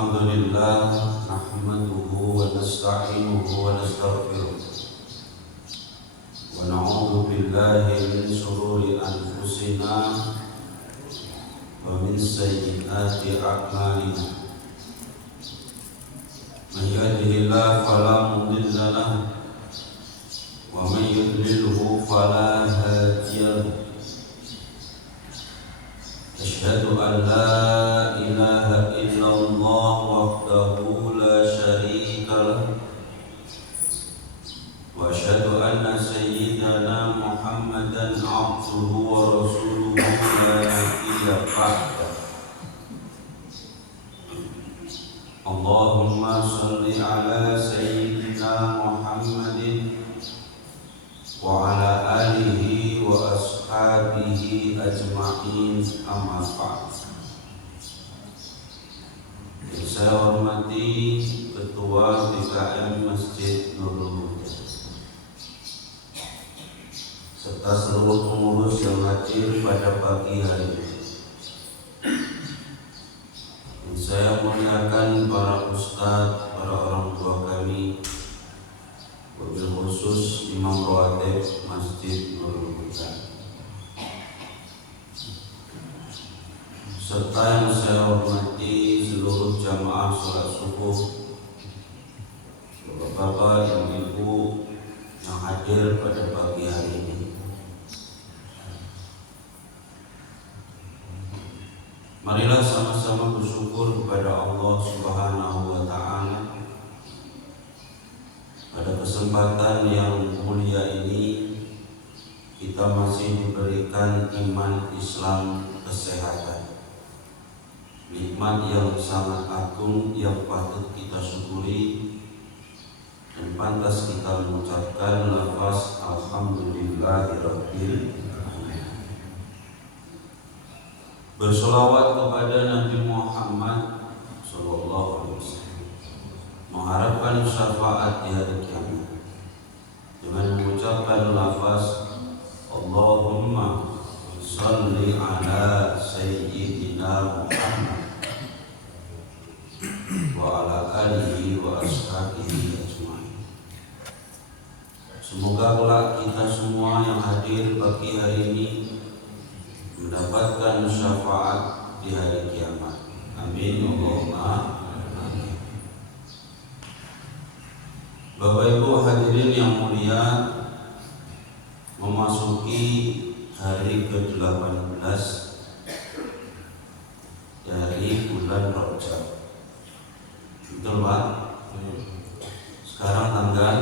Alhamdulillah nahmaduhu wa nasta'inuhu wa nastaghfiruh wa na'udzu billahi min shururi anfusina wa min sayyiati a'malina. Man yahdihillahu fala mudilla lahu wa man yudlilhu fala hadiya lahu. Asyhadu an la ilaha illallah wahdahu la syarika lahu wa asyhadu anna sayyidana Muhammadan abduhu wa rasuluhu la nabiyya ba'da. Allahumma shalli ala sayyidina Muhammadin wa ala alihi wa ashabihi ajma'in, amma ba'd. Yang saya hormati Ketua DKM Masjid Nurul Huda serta seluruh pengurus yang hadir pada pagi hari ini. Dan saya muliakan para ustadz, para orang tua kami, wabil khusus Imam Rawatib Masjid Nurul Huda, serta yang saya hormati seluruh jamaah sholat subuh, bapak-bapak, ibu-ibu yang hadir pada pagi hari ini. Marilah sama-sama bersyukur kepada Allah Subhanahu wa Ta'ala pada kesempatan yang mulia ini kita masih diberikan iman, Islam, kesehatan. Nikmat yang sangat agung yang patut kita syukuri dan pantas kita mengucapkan lafaz alhamdulillahirabbil alamin. Bersolawat kepada Nabi Muhammad sallallahu alaihi wasallam, mengharapkan syafaat di hari kiamat dengan mengucapkan lafaz Allahumma shalli ala sayyidina Muhammad wa ala alihi wa ashabihi ajma'in. Semoga kelak kita semua yang hadir pagi hari ini mendapatkan syafaat di hari kiamat. Amin Allahumma amin. Bapak Ibu hadirin yang mulia, memasuki hari ke-18 dari bulan Rajab. Betul Pak? Sekarang tanggal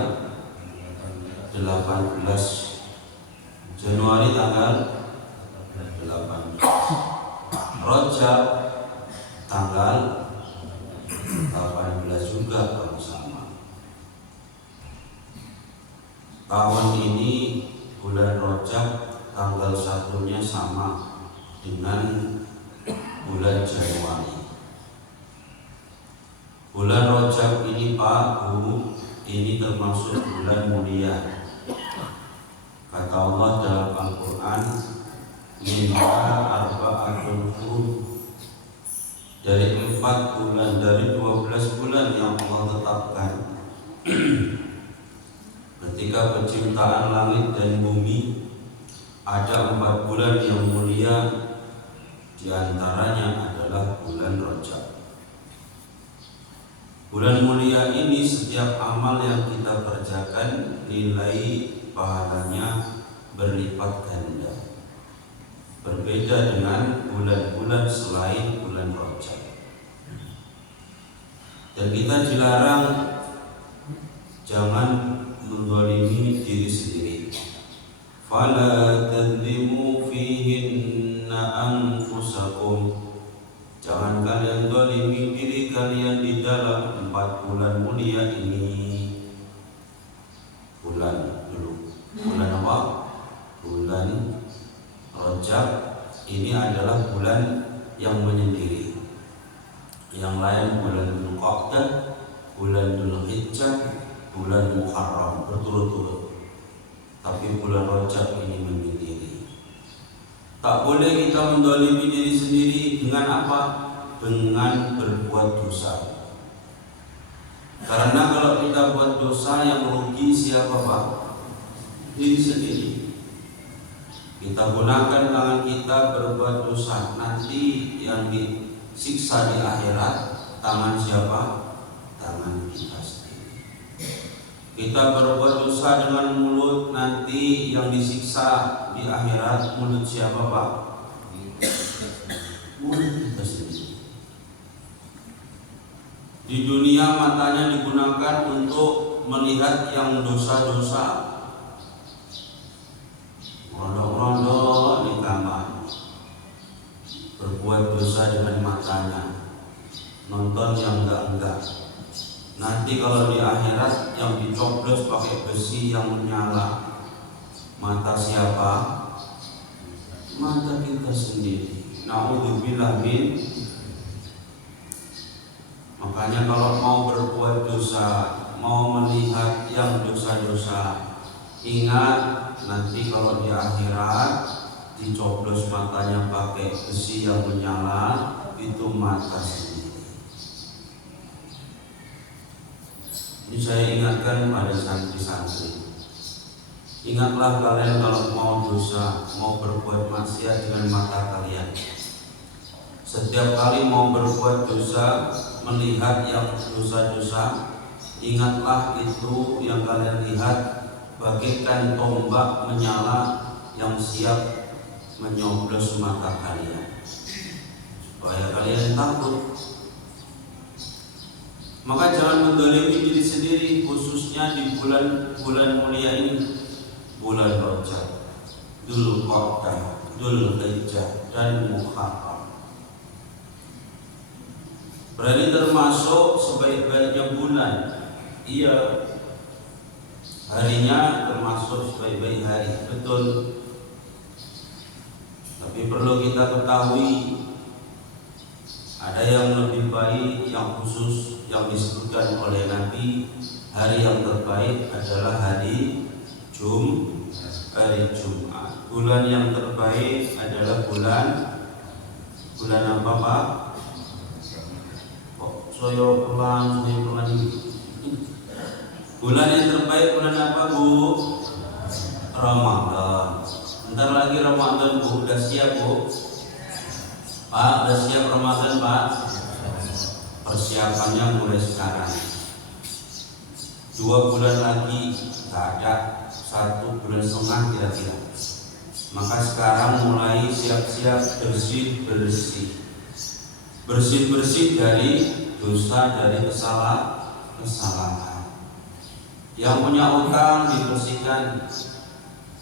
18 Januari, tanggal 18 Rajab tanggal 18 juga kalau sama. Tahun ini bulan Rajab tanggal 1-nya sama dengan bulan Januari. Bulan Rajab ini Pak Bu, ini termasuk bulan mulia. Kata Allah dalam Al-Quran, minha arba'atun hurum, dari 4 bulan, dari 12 bulan yang Allah tetapkan. Ketika penciptaan langit dan bumi, ada 4 bulan yang mulia, di antaranya adalah bulan Rajab. Bulan mulia ini setiap amal yang kita kerjakan nilai pahalanya berlipat ganda. Berbeda dengan bulan-bulan selain bulan Rajab. Dan kita dilarang jangan menzalimi diri sendiri. Fala tadzlimu fihinna anfusakum. Jangan kalian zalimi diri kalian di dalam 4 bulan mulia ini. Bulan dulu. Bulan apa? Bulan Rajab ini adalah bulan yang menyendiri. Yang lain bulan Dzulqa'dah, bulan Dzulhijjah, bulan Muharram berturut-turut. Tapi bulan Rajab ini menyendiri. Tak boleh kita mendolimi diri sendiri dengan apa? dengan berbuat dosa. Karena kalau kita buat dosa yang merugi siapa Pak? Diri sendiri. Kita gunakan tangan kita berbuat dosa, nanti yang disiksa di akhirat tangan siapa? Tangan kita sendiri. Kita berbuat dosa dengan mulut, nanti yang disiksa di akhirat mulut siapa Pak? Mulut kita sendiri. Di dunia matanya digunakan untuk melihat yang dosa-dosa, rondo-rondo di kamar, berbuat dosa dengan matanya, nonton yang enggak-enggak. Nanti kalau di akhirat yang dicoblos pakai besi yang menyala, mata siapa? Mata kita sendiri. Na'udzubillah min. Makanya kalau mau berbuat dosa, mau melihat yang dosa-dosa, ingat nanti kalau di akhirat dicoblos matanya pakai besi yang menyala, itu mata sendiri. Ini saya ingatkan pada santri-santri. Ingatlah kalian kalau mau dosa, mau berbuat maksiat dengan mata kalian. Setiap kali mau berbuat dosa, melihat yang dosa-dosa, ingatlah itu yang kalian lihat bagaikan tombak menyala yang siap menyoblos mata kalian, supaya kalian takut. Maka jangan mendolimi diri sendiri, khususnya di bulan mulia ini, bulan Rajab, Dzulqa'dah, Dzulhijjah, dan Muharram. Berarti termasuk sebaik-baiknya bulan. Iya, harinya termasuk sebaik-baik hari, betul. Tapi perlu kita ketahui, ada yang lebih baik, yang khusus, yang disebutkan oleh Nabi. Hari yang terbaik adalah hari Jumat. Bulan yang terbaik adalah bulan apa Pak? Saya pelan. Bulan yang terbaik bulan apa Bu? Ramadan. Bentar lagi Ramadan Bu, udah siap Bu? Pak, udah siap Ramadan Pak? Persiapannya mulai sekarang. 2 bulan lagi nggak ada, 1,5 bulan kira-kira. Maka sekarang mulai siap-siap bersih dari dosa, dari kesalahan. Yang punya utang dibersihkan,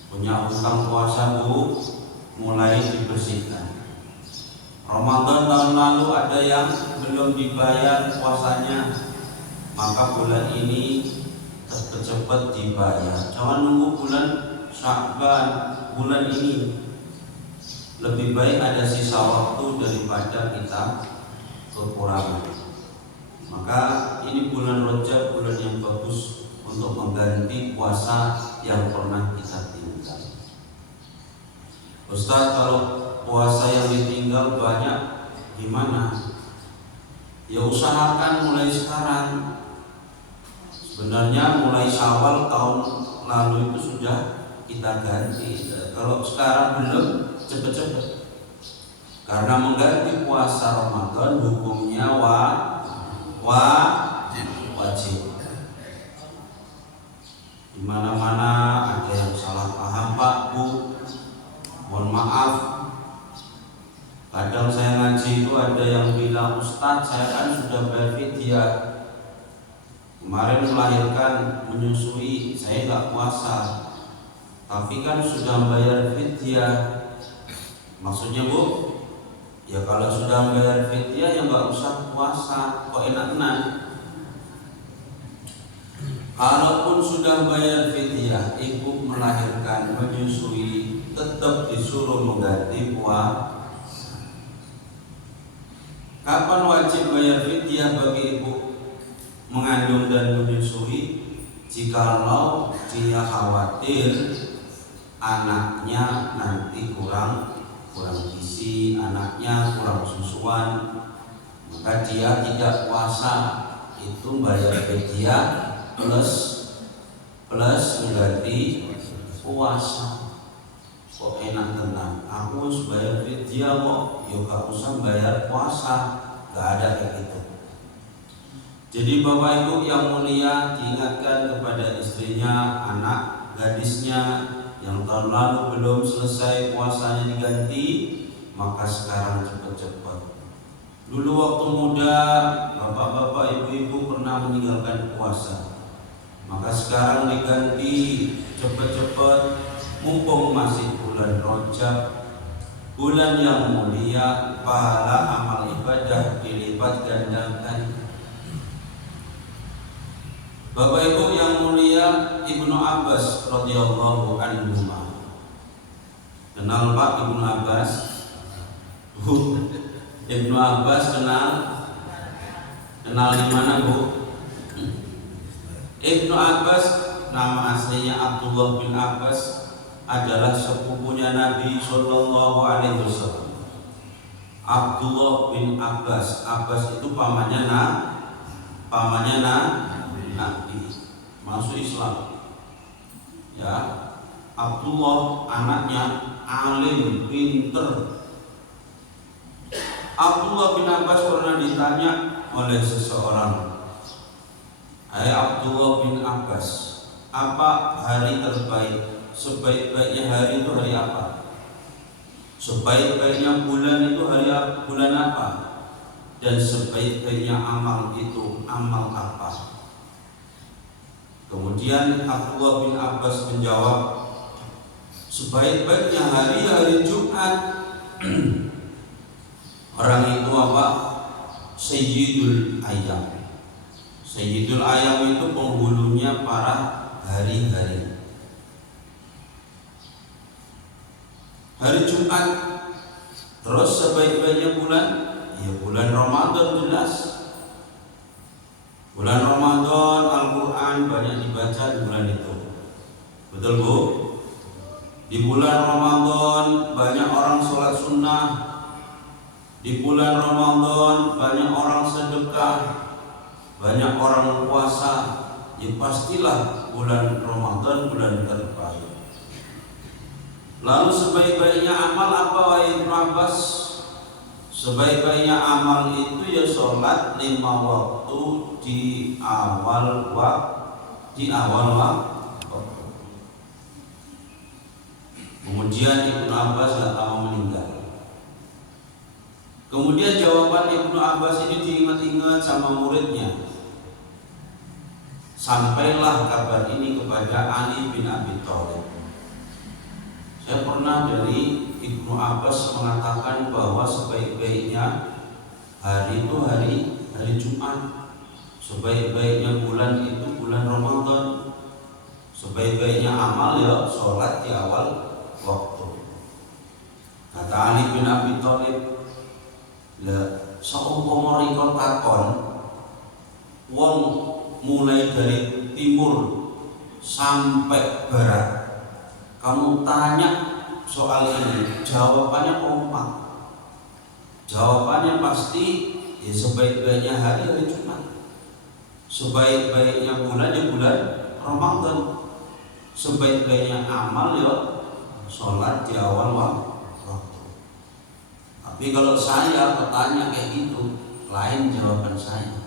punya utang puasa Bu, mulai dibersihkan. Ramadan tahun lalu ada yang belum dibayar puasanya, maka bulan ini cepat dibayar. Jangan nunggu bulan Sya'ban, bulan ini lebih baik ada sisa waktu daripada kita kekurangan. Maka ini bulan Rajab, bulan yang bagus untuk mengganti puasa yang pernah kita tinggal. Ustaz, kalau puasa yang ditinggal banyak, gimana? Ya usahakan mulai sekarang. Sebenarnya mulai Syawal tahun lalu itu sudah kita ganti. Kalau sekarang belum, cepet-cepet. Karena mengganti puasa Ramadan hukumnya wajib. Di mana-mana ada yang salah paham Pak Bu. Mohon maaf. Kadang saya ngaji itu ada yang bilang, Ustaz, saya kan sudah bayar fidyah. Kemarin melahirkan, menyusui, saya nggak puasa. Tapi kan sudah bayar fidyah. Maksudnya Bu, ya kalau sudah bayar fidyah ya nggak usah puasa, kok enak-enak. Kalaupun sudah bayar fidyah, ibu melahirkan, menyusui, tetap disuruh mengganti puasa. Kapan wajib bayar fidyah bagi ibu mengandung dan menyusui? Jikalau dia khawatir anaknya nanti kurang gizi, anaknya kurang susuan, maka dia tidak puasa, itu bayar fidyah plus mengganti puasa. Kok enak tenang, aku harus bayar fidyah kok, yuk gak usah bayar puasa, gak ada kayak gitu. Jadi Bapak Ibu yang mulia, diingatkan kepada istrinya, anak gadisnya yang tahun lalu belum selesai puasanya diganti, maka sekarang cepat-cepat. Dulu waktu muda, bapak-bapak, ibu-ibu pernah meninggalkan puasa, maka sekarang diganti cepat-cepat, mumpung masih bulan Rajab, bulan yang mulia, pahala amal ibadah dilipat gandakan. Bapak Ibu yang mulia, Ibnu Abbas radhiyallahu anhu. Kenal Pak Ibnu Abbas? Ibnu Abbas kenal di mana Bu? Ibnu Abbas nama aslinya Abdullah bin Abbas, adalah sepupunya Nabi Shallallahu Alaihi Wasallam. Abdullah bin Abbas, Abbas itu pamannya Nabi, masuk Islam. Ya, Abdullah anaknya alim, pinter. Abdullah bin Abbas pernah ditanya oleh seseorang, "Hai Abdullah bin Abbas, apa hari terbaik? Sebaik-baiknya hari itu hari apa? Sebaik-baiknya bulan itu bulan apa? Dan sebaik-baiknya amal itu amal apa?" Kemudian Abdullah bin Abbas menjawab, "Sebaik-baiknya hari Jumat." Orang itu apa? Sayyidul Ayyam. Sayyidul Ayyam itu penghulunya para hari-hari. Hari Jumat. Terus sebaik-baiknya bulan, ya bulan Ramadan jelas. Bulan Ramadan, Al-Quran banyak dibaca di bulan itu. Betul Bu? Di bulan Ramadan banyak orang sholat sunnah. Di bulan Ramadan banyak orang sedekah, banyak orang puasa. Ya pastilah bulan Ramadan bulan terbaik. Lalu sebaik-baiknya amal apa wahai Ibnu Abbas? Sebaik-baiknya amal itu ya sholat 5 waktu di awal waktu. Kemudian Ibnu Abbas gak lama meninggal. Kemudian jawaban Ibnu Abbas ini diingat-ingat sama muridnya. Sampailah kabar ini kepada Ali bin Abi Thalib. Saya pernah dari Ibnu Abbas mengatakan bahwa sebaik-baiknya hari itu hari Jumat. Sebaik-baiknya bulan itu bulan Ramadan. Sebaik-baiknya amal ya sholat di awal waktu. Kata Ali bin Abi Thalib, "Lah saumpama rikon takon wong mulai dari timur sampai barat, kamu tanya soal ini, jawabannya kompak. Jawabannya pasti ya sebaik-baiknya hari Jumat. Sebaik-baiknya bulan ya bulan Ramadan. Sebaik-baiknya amal ya sholat di awal waktu." Tapi kalau saya bertanya kayak gitu, lain jawaban saya.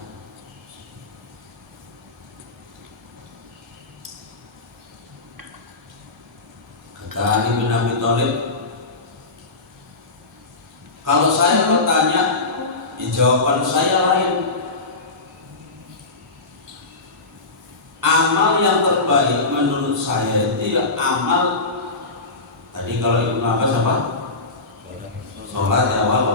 Kata Ali bin Abi Thalib, kalau saya bertanya, jawaban saya lain. Amal yang terbaik menurut saya itu ya amal. Tadi kalau Ibnu Abbas apa? Sholat di awal.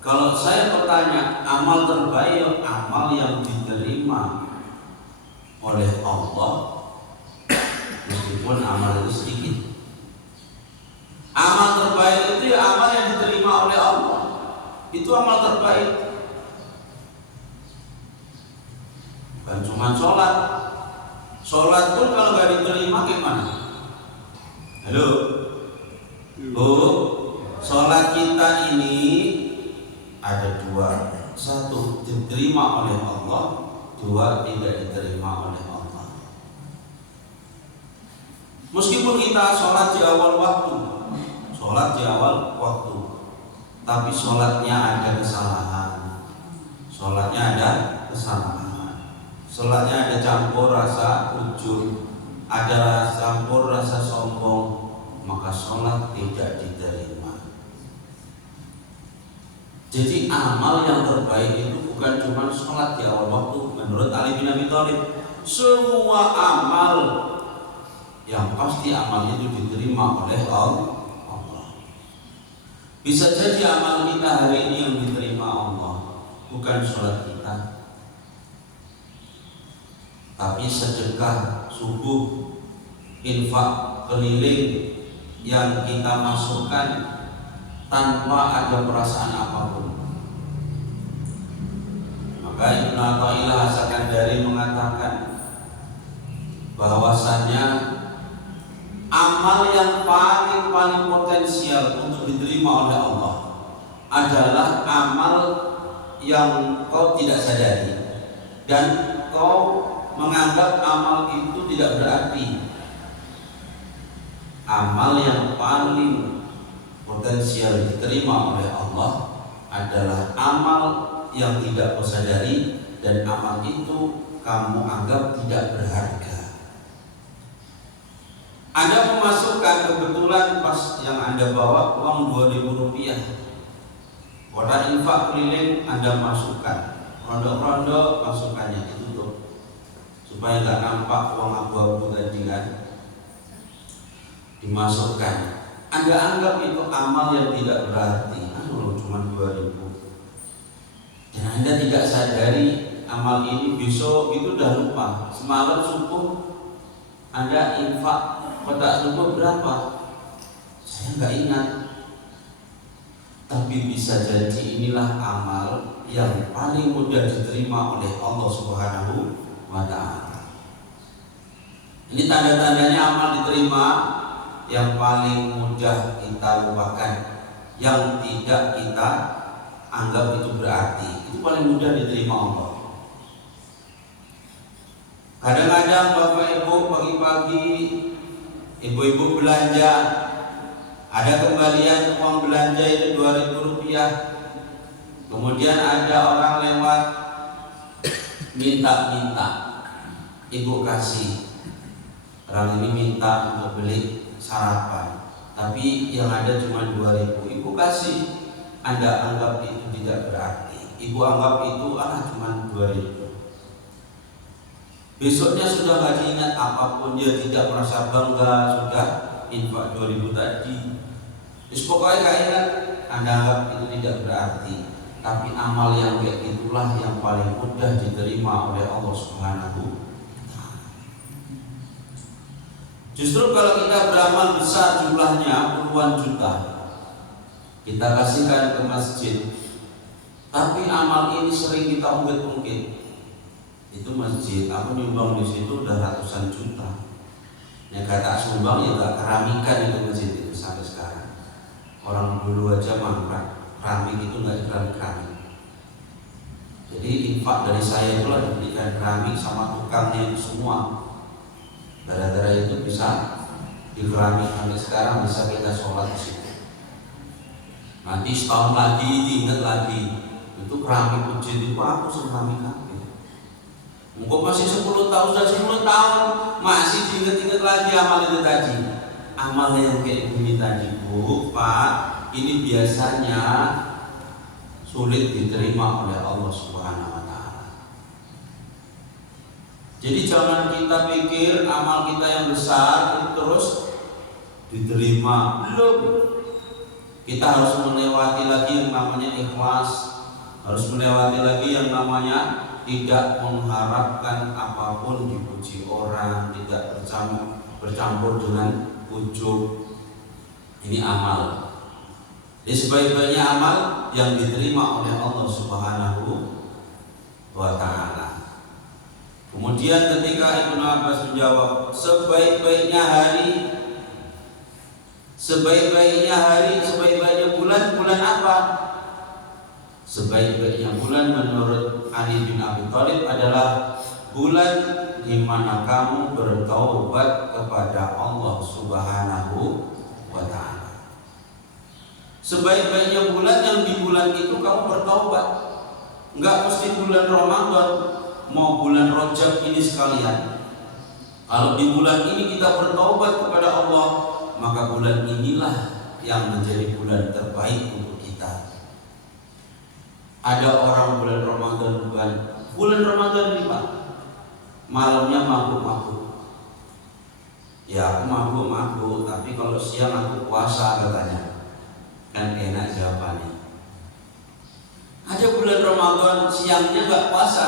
Kalau saya bertanya, amal terbaik ya amal yang diterima oleh Allah, meskipun amal itu sedikit. Amal terbaik itu ya amal yang diterima oleh Allah. Itu amal terbaik. Bukan cuma sholat. Sholat pun kalau gak diterima gimana? Halo? Bu, sholat kita ini ada 2. satu, diterima oleh Allah, dua, tidak diterima oleh Allah. Meskipun kita sholat di awal waktu, tapi sholatnya ada kesalahan, sholatnya ada campur rasa ujub, ada campur rasa sombong, maka sholat tidak diterima. Jadi amal yang terbaik itu bukan cuma sholat di awal waktu. Menurut Ali bin Abi Thalib, semua amal yang pasti amal itu diterima oleh Allah. Bisa jadi amal kita hari ini yang diterima Allah bukan sholat kita, tapi sedekah subuh, infak keliling yang kita masukkan tanpa ada perasaan apapun. Maka Ibnu Athaillah As-Sakandari mengatakan bahwasannya amal yang paling potensial untuk diterima oleh Allah adalah amal yang kau tidak sadari dan kau menganggap amal itu tidak berarti. Amal yang paling potensial diterima oleh Allah adalah amal yang tidak kau sadari dan amal itu kamu anggap tidak berharga. Anda memasukkan, kebetulan pas yang Anda bawa uang Rp2.000, kotak infak keliling Anda masukkan, rondo-rondo masukannya ditutup supaya nggak nampak uang abu-abu tadi kan, dimasukkan. Anda anggap itu amal yang tidak berarti, cuma 2.000, dan Anda tidak sadari amal ini besok itu udah lupa. Semalam subuh Anda infak kotak subuh berapa? Saya nggak ingat. Tapi bisa jadi inilah amal yang paling mudah diterima oleh Allah Subhanahu wa Ta'ala. Ini tanda-tandanya amal diterima yang paling mudah kita lupakan, yang tidak kita anggap itu berarti, itu paling mudah diterima Allah. Kadang-kadang Bapak Ibu pagi-pagi, ibu-ibu belanja, ada kembalian uang belanja itu Rp2.000. Kemudian ada orang lewat minta, ibu kasih. Orang ini minta untuk beli sarapan, tapi yang ada cuma 2.000, ibu kasih. Anda anggap itu tidak berarti, ibu anggap itu cuma 2.000. Besoknya sudah gak diingat apapun, dia tidak merasa bangga, sudah infak 2.000 tadi. Pokoknya gak ingat, Anda anggap itu tidak berarti. Tapi amal yang kayak itulah yang paling mudah diterima oleh Allah Subhanahu. Justru kalau kita beramal besar jumlahnya puluhan juta, kita kasihkan ke masjid, tapi amal ini sering kita ungkit-ungkit. Itu masjid, aku nyumbang di situ udah ratusan juta. Yang kata sumbang ya gak keramikan itu masjid itu sampai sekarang. Orang dulu aja mangkrak, keramik itu gak keramik. Jadi infak dari saya itulah diberikan keramik sama tukangnya itu semua. Gara-gara itu bisa dikeramik sampai sekarang, bisa kita sholat di situ. Nanti setahun lagi diingat lagi, itu keramik masjid itu aku keramik apa? Mungkin masih 10 tahun, sudah 10 tahun masih diingat-ingat lagi amal itu tadi. Amal yang kayak gini tadi, Bu, Pak, ini biasanya sulit diterima oleh Allah Subhanahu wa Ta'ala. Jadi jangan kita pikir amal kita yang besar itu terus diterima. Belum. Kita harus melewati lagi yang namanya ikhlas, harus melewati lagi yang namanya tidak mengharapkan apapun dipuji orang, tidak bercampur dengan ujub. Ini amal. Jadi sebaik-baiknya amal yang diterima oleh Allah Subhanahu wa Ta'ala. Kemudian ketika Ibnu Abbas menjawab, sebaik-baiknya hari, sebaik-baiknya bulan apa? Sebaik-baiknya bulan menurut Ali bin Abi Thalib adalah bulan di mana kamu bertaubat kepada Allah Subhanahu wa Ta'ala. Sebaik-baiknya bulan yang di bulan itu kamu bertaubat. Enggak mesti bulan Ramadan, mau bulan Rajab ini sekalian. Kalau di bulan ini kita bertaubat kepada Allah, maka bulan inilah yang menjadi bulan terbaik untuk kita. Ada orang bulan Ramadan ini Pak, malamnya mabuk-mabuk. Ya aku mabuk-mabuk, tapi kalau siang aku puasa katanya. Kan enak jawabannya. Ada bulan Ramadan siangnya nggak puasa.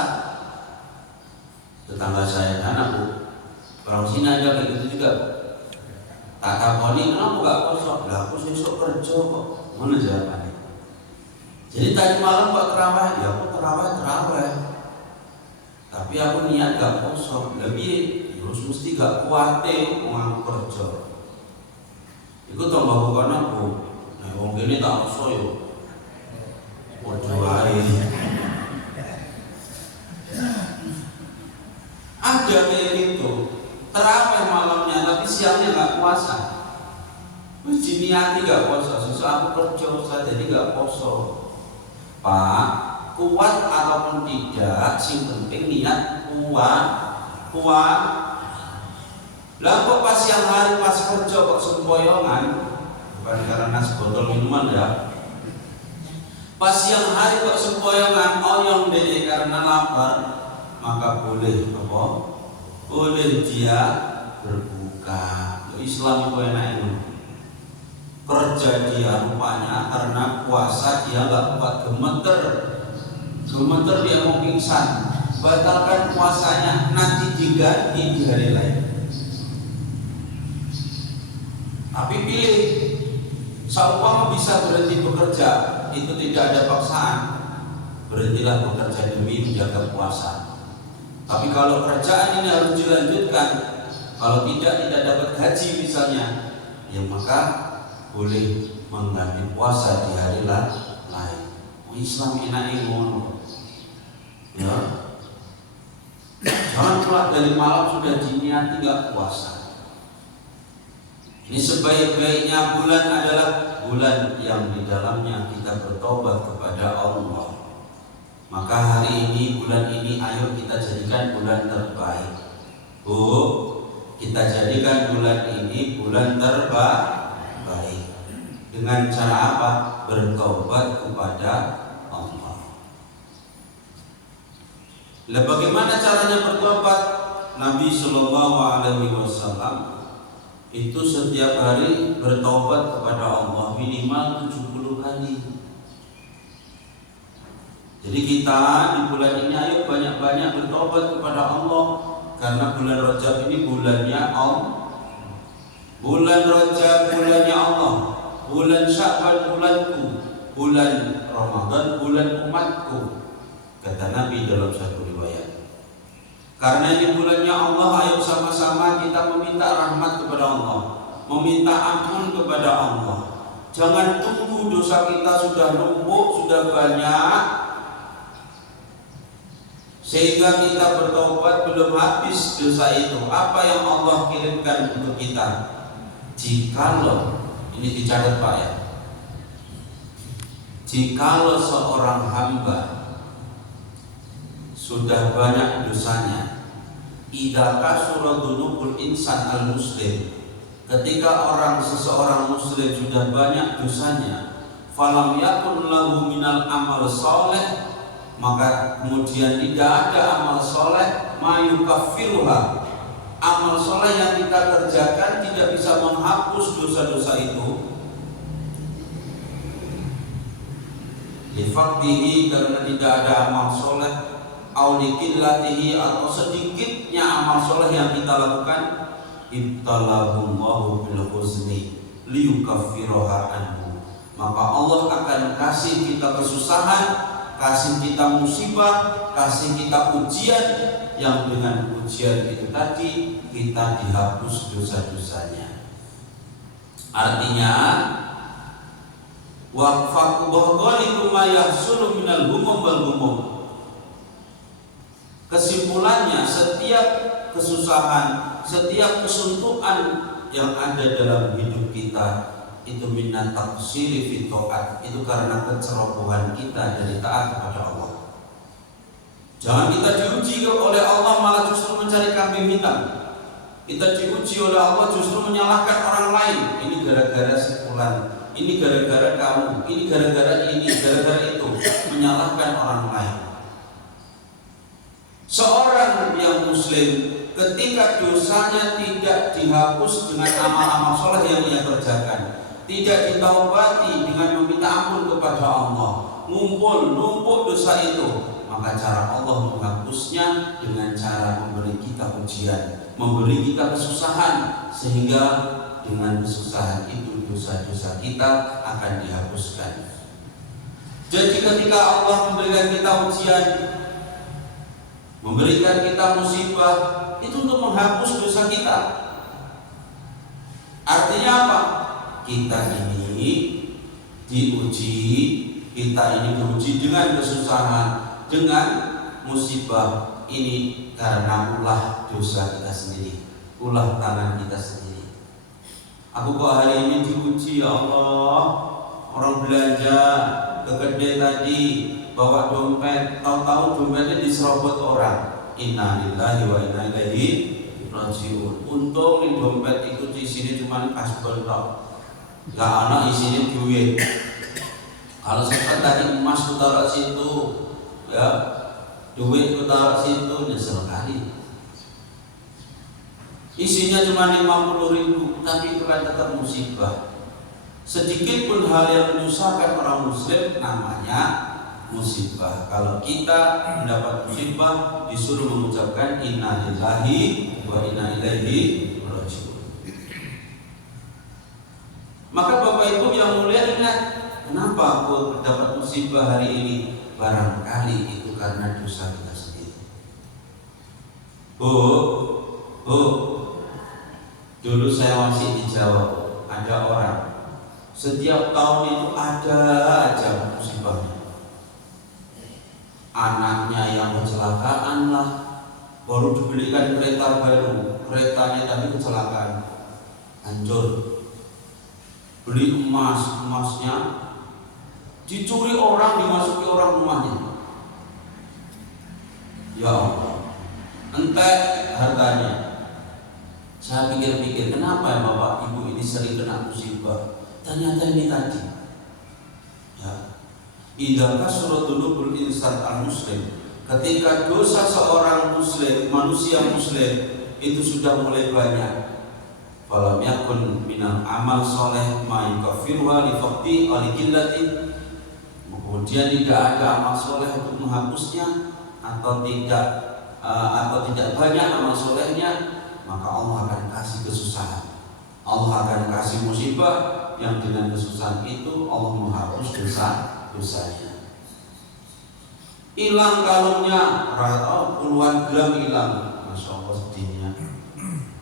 Tetangga saya kan aku orang sini aja kayak gitu juga. Tak takoni kenapa nggak puasa? Lah aku besok kerja kok. Mana jawabannya? Jadi tadi malam kok terawih? Ya aku terawih. Tapi aku niat gak kosong. Lebih terus mesti gak kuatin mau kerja. Iku tambah bukan aku. Nah wong kene tak iso yo. Padha wae. Ada kayak gitu. Terawih malamnya tapi siangnya gak puasa. Mesti niati gak puasa. Sesuk aku kerja saja jadi gak puasa. Pak, kuat ataupun tidak, sing penting niat kuat. Lah kok pas siang hari pas kerja kok sempoyongan, bukan karena sebotol minuman ya. Pas siang hari kok sempoyongan, oyong deh karena lapar, maka boleh apa? Boleh dia berbuka. Islam itu enak ini. Kerja dia rupanya karena puasa dia nggak kuat, gemeter dia mau pingsan, batalkan puasanya, nanti diganti di hari lain. Tapi pilih, seumpama bisa berhenti bekerja, itu tidak ada paksaan, berhentilah bekerja demi menjaga puasa. Tapi kalau kerjaan ini harus dilanjutkan, kalau tidak dapat gaji misalnya, ya maka boleh mengganti puasa di hari lain. Islam enak ngono. Ya. Jangan keluar dari malam sudah diniati gak puasa. Ini sebaik-baiknya bulan adalah bulan yang di dalamnya kita bertobat kepada Allah. Maka hari ini, bulan ini, ayo kita jadikan bulan terbaik. Bu, kita jadikan bulan ini bulan terbaik. Dengan cara apa? Bertobat kepada Allah. Lah bagaimana caranya bertobat? Nabi Shallallahu Alaihi Wasallam itu setiap hari bertobat kepada Allah minimal 70 kali. Jadi kita di bulan ini ayo banyak-banyak bertobat kepada Allah, karena bulan Rajab ini bulannya Allah. Bulan Rajab bulannya Allah, bulan Sya'ban bulanku, bulan Ramadan bulan umatku, kata Nabi dalam satu riwayat. Karena ini bulannya Allah, ayo sama-sama kita meminta rahmat kepada Allah, meminta ampun kepada Allah. Jangan tunggu dosa kita sudah numpuk, sudah banyak, sehingga kita bertobat belum habis dosa itu. Apa yang Allah kirimkan untuk kita? Jikalau, ini dicatat Pak ya, jikalau seorang hamba sudah banyak dosanya, idza kasura dzunubul insan al-muslim, ketika seseorang muslim sudah banyak dosanya, falam yakun lahu minal amal soleh, maka kemudian tidak ada amal soleh mayukaffiruha, amal soleh yang kita kerjakan tidak bisa menghapus dosa-dosa itu. Difaktihi, karena tidak ada amal soleh, aulikillatihi, atau sedikitnya amal soleh yang kita lakukan, ibtalahullahu bil husni liyukaffiroha anhu, maka Allah akan kasih kita kesusahan, kasih kita musibah, kasih kita ujian, yang dengan ujian itu tadi kita dihapus dosa-dosanya. Artinya wa faqbahqalikum ma yahsulu minal humum wal humum. Kesimpulannya, setiap kesusahan, setiap kesuntukan yang ada dalam hidup kita itu minat taqsiri fi ta'at, itu karena kecerobohan kita dari taat kepada Allah. Jangan kita diuji oleh Allah malah justru mencari kambing hitam. Kita diuji oleh Allah justru menyalahkan orang lain. Ini gara-gara sepulan, ini gara-gara kamu, ini gara-gara ini, gara-gara itu, menyalahkan orang lain. Seorang yang muslim ketika dosanya tidak dihapus dengan amal-amal soleh yang ia kerjakan, tidak ditaubati dengan meminta ampun kepada Allah, numpuk dosa itu, maka cara Allah menghapusnya dengan cara memberi kita ujian, memberi kita kesusahan, sehingga dengan kesusahan itu dosa-dosa kita akan dihapuskan. Jadi ketika Allah memberikan kita ujian, memberikan kita musibah, itu untuk menghapus dosa kita. Artinya apa? Kita ini diuji, kita ini diuji dengan kesusahan, dengan musibah ini karena ulah dosa kita sendiri, ulah tangan kita sendiri. Aku kok hari ini diuji, ya Allah. Orang belanja ke kedai tadi bawa dompet, tahu-tahu dompetnya diserobot orang. Inna lillahi wa inna ilaihi rajiun. Untung nih dompet itu di sini cuma kasbon tok, nggak ada isinya duit. Kalau sempat tadi emas ku taruh situ, ya duit ku taruh situ, nyesel kali. Isinya cuma 50.000, tapi itu kan tetap musibah. Sedikit pun hal yang menyusahkan orang muslim namanya musibah. Kalau kita mendapat musibah, disuruh mengucapkan inna lillahi wa inna ilaihi rajiun. Maka Bapak Ibu yang mulia, ingat, kenapa aku mendapat musibah hari ini? Barangkali itu karena dosa kita sendiri. Dulu saya masih di Jawa, ada orang setiap tahun itu ada aja musibahnya. Anaknya yang kecelakaan lah, baru dibelikan kereta baru, keretanya tapi kecelakaan, hancur. Beli emasnya dicuri orang, dimasuki orang rumahnya. Ya Allah, entek hartanya. Saya pikir-pikir, kenapa ya Bapak Ibu ini sering kena musibah? Ternyata ini tadi, ya, idza kasura dzunubul insan al-muslim, ketika dosa seorang muslim, manusia muslim itu sudah mulai banyak, falam yakun minal amal soleh ma yukaffiru li faqdi wa li qillati, kemudian tidak ada amal soleh untuk menghapusnya, atau tidak banyak amal solehnya, maka Allah akan kasih kesusahan, Allah akan kasih musibah yang dengan kesusahan itu Allah menghapus dosa-dosanya. Hilang kalungnya, puluhan gram hilang, masya Allah sedihnya.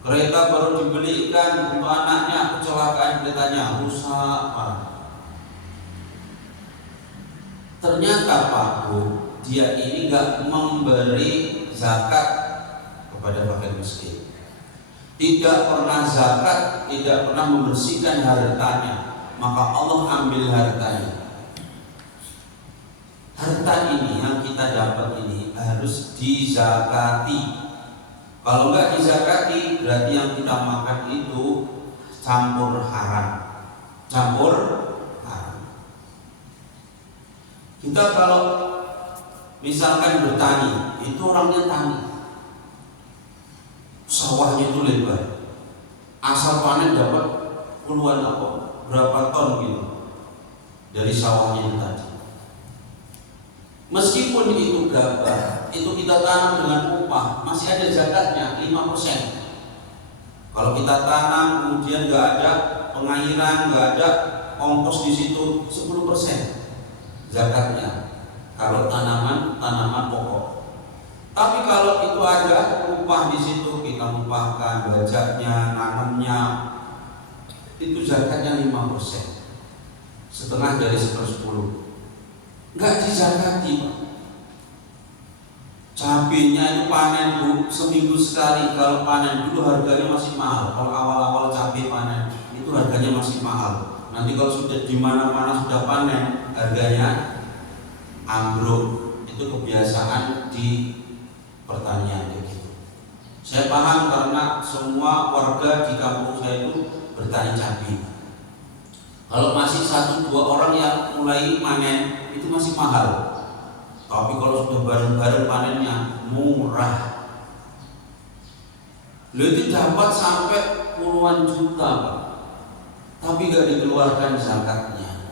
Kereta baru dibelikan untuk anaknya, kecelakaan keretanya rusak. Ternyata Pak Bu, dia ini gak memberi zakat kepada fakir miskin, tidak pernah zakat, tidak pernah membersihkan hartanya, maka Allah ambil hartanya. Harta ini yang kita dapat ini harus dizakati. Kalau nggak dizakati, berarti yang kita makan itu campur haram. Campur haram. Kita kalau misalkan bertani, itu orangnya tani, sawahnya itu lebar, asal panen dapat puluhan berapa ton gitu dari sawahnya itu tadi. Meskipun itu gabah, itu kita tanam dengan upah, masih ada zakatnya 5%. Kalau kita tanam kemudian nggak ada pengairan, nggak ada ongkos di situ, 10% zakatnya. Kalau tanaman pokok. Tapi kalau itu ada upah di situ, kita upahkan bajaknya, nanamnya, itu zakatnya 5%. setengah dari 1/10. Nggak dizakati, Pak. Cabenya itu panen Bu, seminggu sekali. Kalau panen dulu harganya masih mahal. Kalau awal-awal cabai panen itu harganya masih mahal. Nanti kalau sudah di mana-mana sudah panen, harganya ambruk. Itu kebiasaan di pertanian gitu. Saya paham karena semua warga di kampung saya itu bertani cabai. Kalau masih 1-2 orang yang mulai panen itu masih mahal. Tapi kalau sudah bareng-bareng panennya murah. Lo itu dapat sampai puluhan juta, Pak. Tapi gak dikeluarkan zakatnya.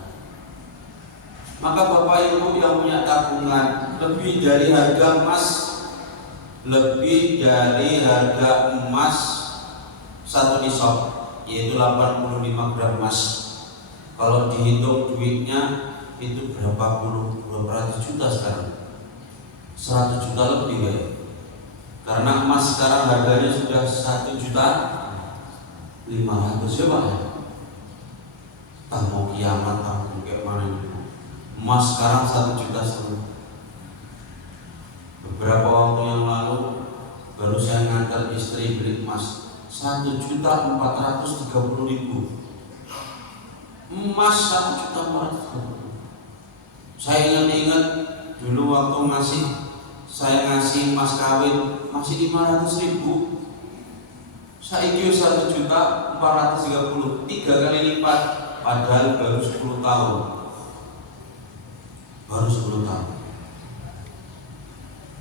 Maka Bapak Ibu yang punya tabungan, lebih dari harga emas 1 nisab, yaitu 85 gram emas. Kalau dihitung duitnya itu berapa juta sekarang? 100 juta lebih ya. Karena emas sekarang harganya sudah 1.500.000 ya Pak ya. Tak mau kiamat, tak mau kayak mana itu. Emas sekarang 1,5 juta. Beberapa waktu yang lalu baru saya ngantar istri beli emas 1.430.000. Emas 1.430.000. Saya ingat dulu waktu saya ngasih emas kawin masih 500.000. Saya kira 1.430.000, 3 kali lipat. Padahal baru 10 tahun. Baru 10 tahun.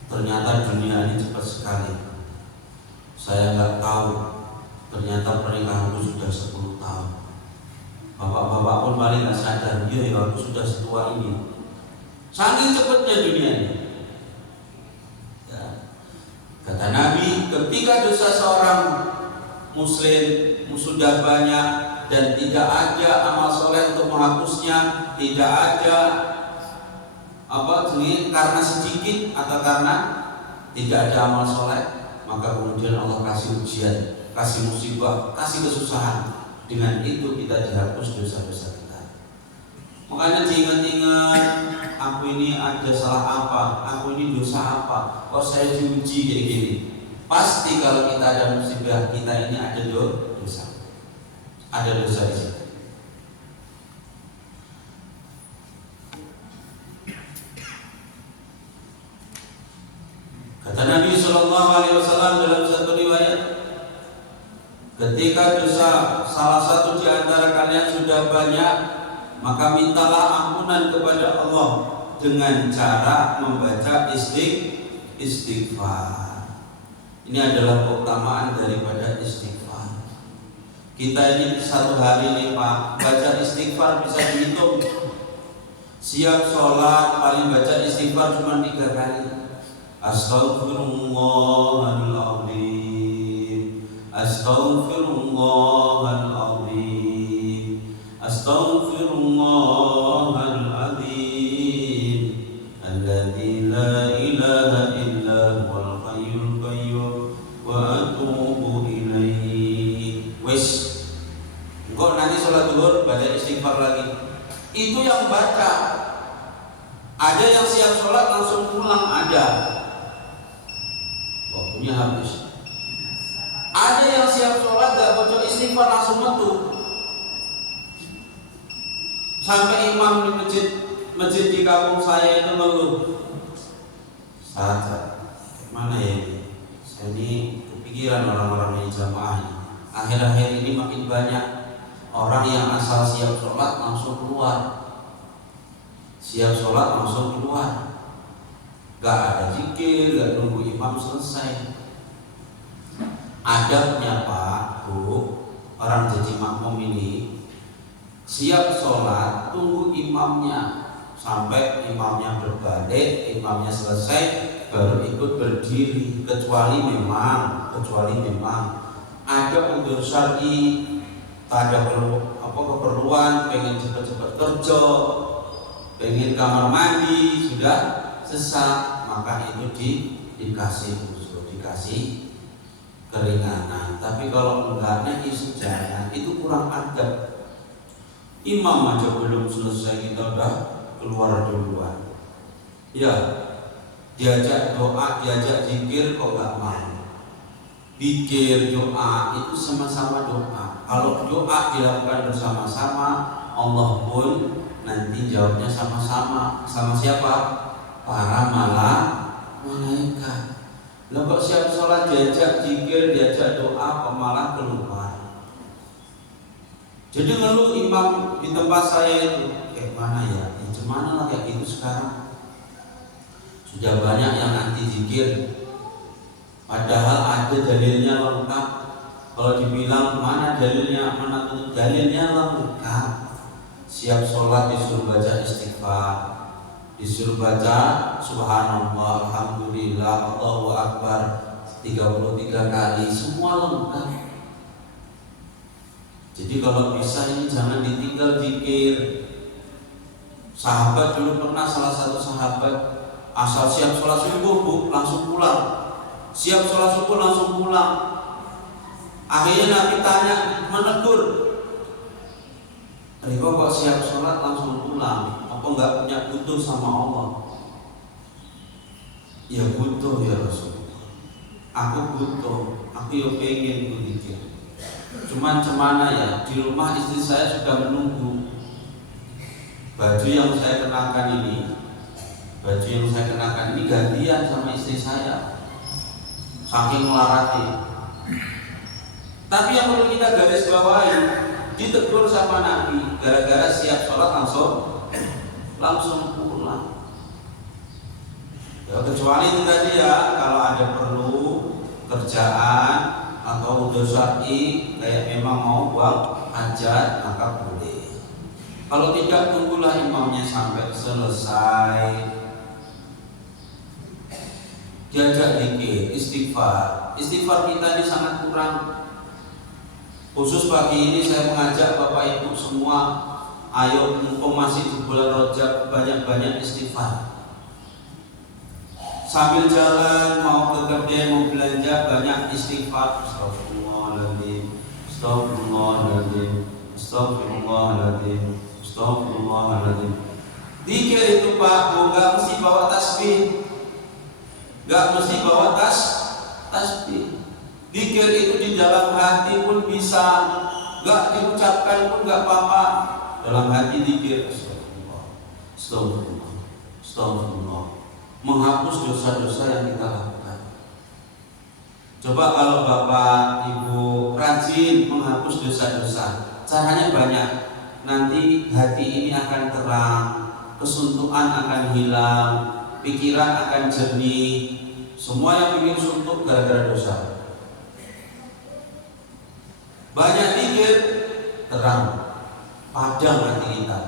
Ternyata dunia ini cepat sekali. Saya nggak tahu. Ternyata pernikahanku sudah 10 tahun. Bapak-bapak pun paling nggak sadar. Iya ya, aku sudah setua ini. Saking cepatnya dunia ini. Ya. Kata Nabi, ketika dosa seorang Muslim sudah banyak dan tidak ada amal soleh untuk menghapusnya, tidak ada karena sedikit atau karena tidak ada amal soleh, maka kemudian Allah kasih ujian, kasih musibah, kasih kesusahan. Dengan itu kita dihapus dosa-dosa kita. Makanya diingat-ingat, aku ini ada salah apa, aku ini dosa apa, kok saya diuji kayak gini. Pasti kalau kita ada musibah, kita ini ada dosa. Ada dosa di situ. Kata Nabi SAW dalam satu riwayat, ketika dosa salah satu di antara kalian sudah banyak, maka mintalah ampunan kepada Allah dengan cara membaca istighfar. Ini adalah keutamaan daripada istighfar. Kita ini satu hari ini Pak, baca istighfar bisa dihitung. Siap sholat paling baca istighfar cuma 3 kali. Astaghfirullahaladzim, Astaghfirullahaladzim, Astaghfirullahaladzim, alladzi la ilaha illa huwal hayyul qayyum wa atubu ilaihi. Wis, engkau nanti sholat zuhur baca istighfar lagi. Itu yang baca. Ada yang siap sholat langsung pulang, ada. Waktunya habis. Ada yang siap sholat gak baca istighfar langsung metu. Sampai imam di masjid di kampung saya itu ngeluh. Saja, mana ya ini? Saya ini kepikiran orang-orang yang jamaah ini. Akhir-akhir ini makin banyak orang yang asal siap sholat langsung keluar. Siap sholat langsung keluar. Gak ada zikir, gak nunggu imam selesai. Adabnya Pak, Bu, orang jadi makmum ini siap sholat, tunggu imamnya sampai imamnya berbalik, imamnya selesai, baru ikut berdiri. Kecuali memang ada udzur syar'i, ada keperluan, pengen cepat-cepat kerja, pengen kamar mandi, sudah sesak, maka itu dikasih udzur, dikasih keringanan. Tapi kalau enggak naik sejarah itu kurang adab. Imam aja belum selesai kita udah keluar duluan. Ya, diajak doa, diajak zikir kok gak mau. Zikir, doa itu sama-sama doa. Kalau doa dilakukan bersama-sama, Allah pun nanti jawabnya sama-sama. Sama siapa? Para malaikat. Lah kok siap sholat diajak zikir, diajak doa, kok malah keluar. Jadi ngeluh imam di tempat saya itu, mana ya? Gimana lah kayak gitu sekarang? Sudah banyak yang anti zikir, padahal ada dalilnya lengkap. Kalau dibilang mana dalilnya, mana tuh dalilnya lengkap. Siap sholat disuruh baca istighfar, disuruh baca subhanallah, alhamdulillah, Allahu akbar 33 kali, semua lengkap. Jadi kalau bisa ini jangan ditinggal zikir. Sahabat dulu pernah, salah satu sahabat asal siap sholat subuh bu, langsung pulang. Siap sholat subuh langsung pulang. Akhirnya Nabi tanya, menegur, Riko kok siap sholat langsung pulang? Apa nggak punya butuh sama Allah? Ya butuh ya Rasulullah. Aku butuh, aku yang pengen berzikir. Cuman cemana ya, di rumah istri saya sudah menunggu. Baju yang saya kenakan ini gantian sama istri saya, saking melarati. Tapi yang perlu kita garis bawahi, ditegur sama Nabi gara-gara siap sholat langsung pulang. Ya, kecuali itu tadi ya, kalau ada perlu kerjaan atau udah syar'i kayak memang mau buang hajat, maka boleh. Kalau tidak, tunggulah imamnya sampai selesai. Diajak zikir, istighfar. Istighfar kita ini sangat kurang. Khusus pagi ini saya mengajak Bapak Ibu semua, ayo mumpung masih di bulan Rajab, banyak-banyak istighfar. Sambil jalan, mau ke kedai, mau belanja, banyak istighfar. Astagfirullahaladzim, astagfirullahaladzim, astagfirullahaladzim, astagfirullahaladzim. Zikir itu Pak, gak mesti bawa tasbih, gak mesti bawa tasbih. Zikir itu di dalam hati pun bisa, gak diucapkan pun gak apa-apa. Dalam hati zikir, astagfirullah, astagfirullah, astagfirullah, menghapus dosa-dosa yang kita lakukan. Coba kalau Bapak Ibu rajin menghapus dosa-dosa, caranya banyak. Nanti hati ini akan terang, kesuntukan akan hilang, pikiran akan jernih. Semua yang bikin suntuk gara-gara dosa. Banyak zikir, terang, padam hati kita.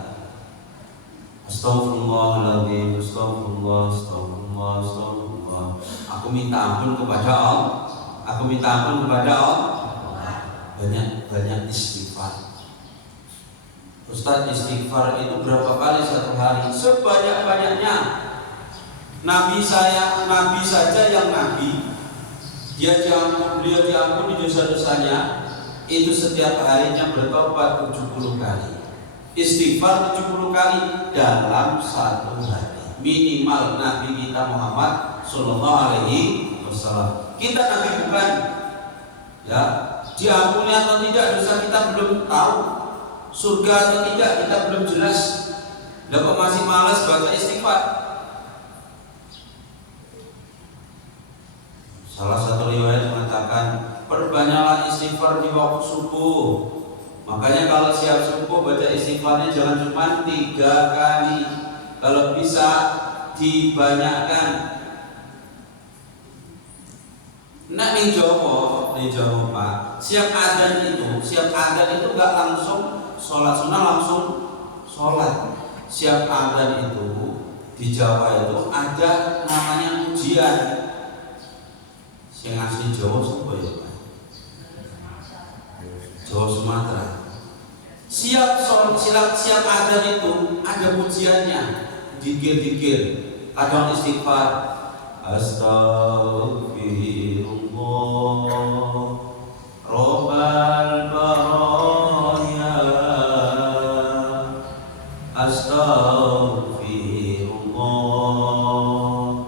Astagfirullahaladzim, astagfirullah, astagfirullah, astagfirullah. Aku minta ampun kepada Allah. Aku minta ampun kepada Allah. Banyak istighfar. Ustaz, istighfar itu berapa kali satu hari? Sebanyak-banyaknya. Nabi saja yang Nabi, beliau diampuni dosa-dosanya, itu setiap harinya bertobat 70 kali. Istighfar 70 kali dalam satu hari. Minimal Nabi kita Muhammad Sallallahu Alaihi Wasallam. Kita Nabi bukan, ya, diampuni atau tidak dosa kita belum tahu, surga atau tidak kita belum jelas. Lah kok masih malas baca istighfar? Salah satu riwayat mengatakan, perbanyaklah istighfar di waktu subuh. Makanya kalau siap subuh baca istighfarnya jangan cuma 3 kali. Kalau bisa dibanyakkan. Nah ning Jawa Pak, siap adzan itu enggak langsung sholat sunnah langsung sholat. Siap adzan itu di Jawa itu ada namanya ujian. Yang asli Jawa siapa ya Pak? Jawa Sumatera. Siap adzan itu ada ujiannya. Dikir-dikir, kadang istighfar, astagfirullah, Rabbal baraya, Astaghfirullah